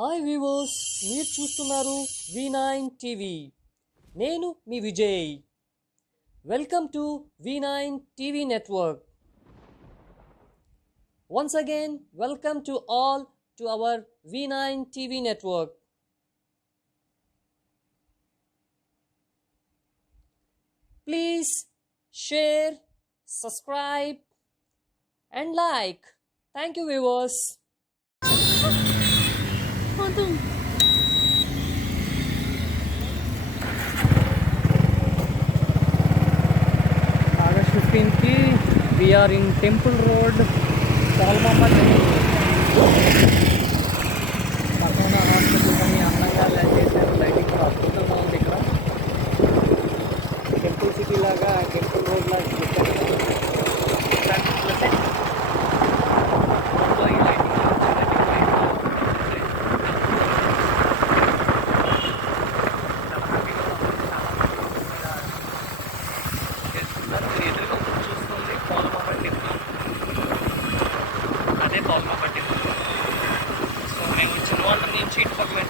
Hi viewers, మీరు చూస్తున్నారు V9 TV. నేను మీ Vijay. Welcome to V9 TV network. Once again, welcome to all to our V9 TV network. Please share, subscribe and like. Thank you viewers. August 15th we are in Temple Road, Palmama పక్కన hospital కానీ అందంగా land చేశారు. Lighting అద్భుతంగా ఉంది. ఇక్కడ temple city లాగా temple road లాగా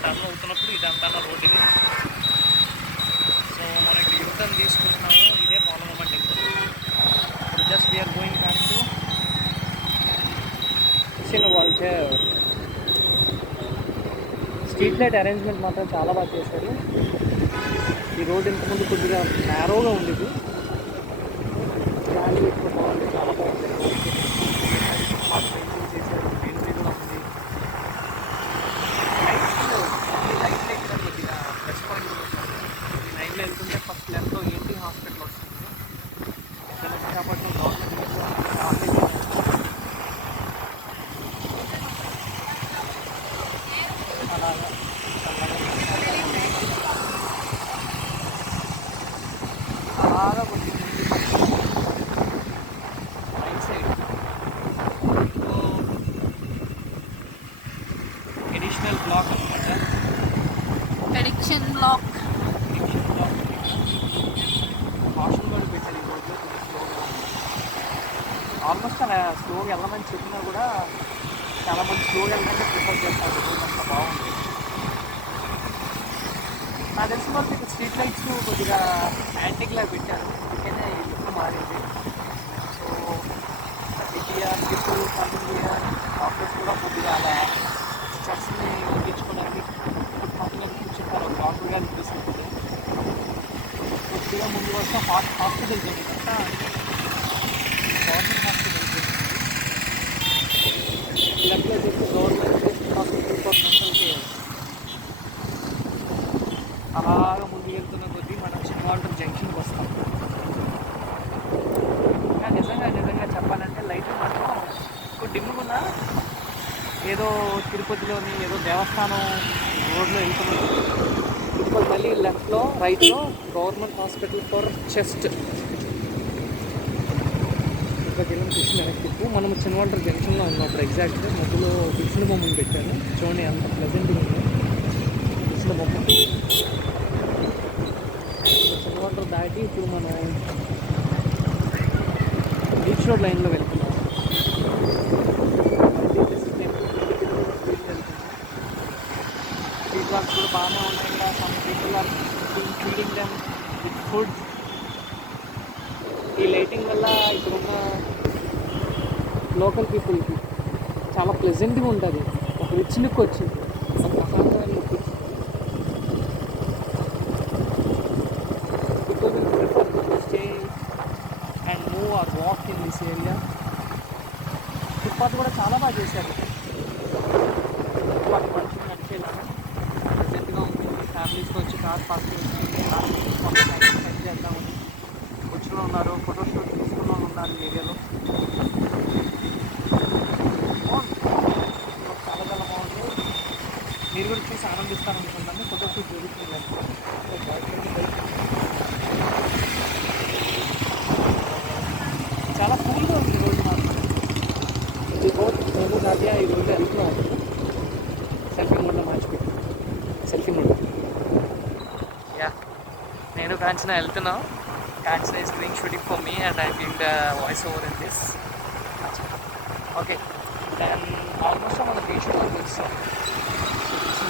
turn అవుతున్నప్పుడు ఇదంతా రోడ్ ఇది. సో మనకి యూటర్న్ తీసుకుంటున్నాము. ఇదే పాలమ్మ టెంపుల్. ఇప్పుడు just we are going back to Waltair. Street light arrangement మాత్రం చాలా బాగా చేశారు. ఈ రోడ్ ఇంతకుముందు కొద్దిగా నేరోగా ఉండేది. కానీ ఇప్పుడు బాగుంది, చాలా బాగుంది. నైన్లో వెళ్తుంటే ఫస్ట్ లెఫ్ట్లో ఏంటి హాస్పిటల్ వస్తుంది. ఇక్కడ విశాఖపట్నం గవర్నమెంట్ అలాగా అలాగా కొంచెం రైట్ సైడ్ ఎడిషనల్ బ్లాక్ అనమాట. ఎడిక్షన్ బ్లాక్ కాషన్ కూడా పెట్టారు ఈ రోడ్లో. ఆల్మోస్ట్ అలా స్లోగా వెళ్ళమని చెప్పినా కూడా చాలామంది స్లోగా వెళ్ళడానికి ప్రిఫర్ చేస్తారు. రోడ్ అంత బాగుంది. నాకు తెలిసిన వాళ్ళు ఇక్కడ స్ట్రీట్ లైట్స్ కొద్దిగా యాంటిక్లా పెట్టారు. అందుకనే ఈ లుక్ మారింది. So CTR people coming office కూడా కొద్దిగా అలా స్టెప్స్ని ముగించుకోవడానికి పక్కన కూర్చుంటారు. బాగుగా అనిపిస్తుంది. కొద్దిగా ముందు వస్తే హాస్పిటల్ జరిగిందంట. గవర్నమెంట్ హాస్పిటల్ జరిగింది. లెఫ్ట్లో చెప్పి government hospital for mental care. అలాగా ముందుకు వెళ్తున్న కొద్దీ మనం చిన్నవాళ్ళ జంక్షన్కి వస్తాం. నిజంగా చెప్పాలంటే లైట్ మాత్రం ఇప్పుడు డిమ్ముకున్నా ఏదో తిరుపతిలోని ఏదో దేవస్థానం రోడ్లో వెళ్తున్నాం. ఇప్పుడు మళ్ళీ లెఫ్ట్లో రైట్లో గవర్నమెంట్ హాస్పిటల్ ఫర్ చెస్ట్. ఇక్కడ కృష్ణ వెనక్కి మనం చిన్నవాటర్ జంక్షన్లో ఉన్నప్పుడు ఎగ్జాక్ట్గా మధ్యలో కృష్ణ బొమ్మను పెట్టాను. చూడండి ఎంత ప్లెజెంట్గా ఉంది కృష్ణ బొమ్మ. చిన్నవాటర్ దాటి ఇప్పుడు మనం బీచ్ రోడ్ లైన్లో వెళ్తున్నాం. స్ట్రీట్ వర్క్స్ కూడా బాగానే ఉన్నాయి. ఇక్కడ some people are feeding them with food. ఈ లైటింగ్ వల్ల ఇక్కడున్న లోకల్ పీపుల్కి చాలా ప్లెజెంట్గా ఉంటుంది. ఒక రిచ్ లుక్ వచ్చింది, ఒక ప్రశాంతమైన లుక్ వచ్చింది. People will prefer to stay and move are walk in this area. Footpath కూడా చాలా బాగా చేశారు. ఫుట్పాత్ మనుషులు నడిచేలాగా ప్లెజెంట్గా ఉంది. ఫ్యామిలీస్కి వచ్చి కార్ పార్కింగ్ హెల్ప్ చేద్దామని వచ్చిన ఉన్నారు. ఫోటోషూట్ తీసుకున్న ఉన్నారు ఈ ఏరియాలో. బాగుంది, చాలా చాలా బాగుంది. మీరు కూడా చూసి ఆనందిస్తారనుకుంటాను. ఫోటోషూట్ జరుగుతుంది. చాలా కూల్గా ఉంది ఈరోజు. మాత్రం ఈ రోడ్ మేము దాకా ఈ రోజు వెళ్తున్నాం. సెల్ఫీ మోడ్లో మార్చిపెట్టి సెల్ఫీ మోడ్. యా, నేను కాంచన వెళ్తున్నాం. Kanchana is doing shooting for me and I'm doing the voiceover in this. Okay, then almost on the patient on this. So this is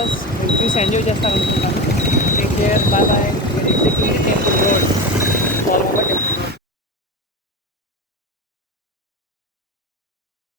videos మీరు చూసి ఎంజాయ్ చేస్తారనుకుంటాను. Take care, bye bye. మీరు executive temple road, Golconda temple.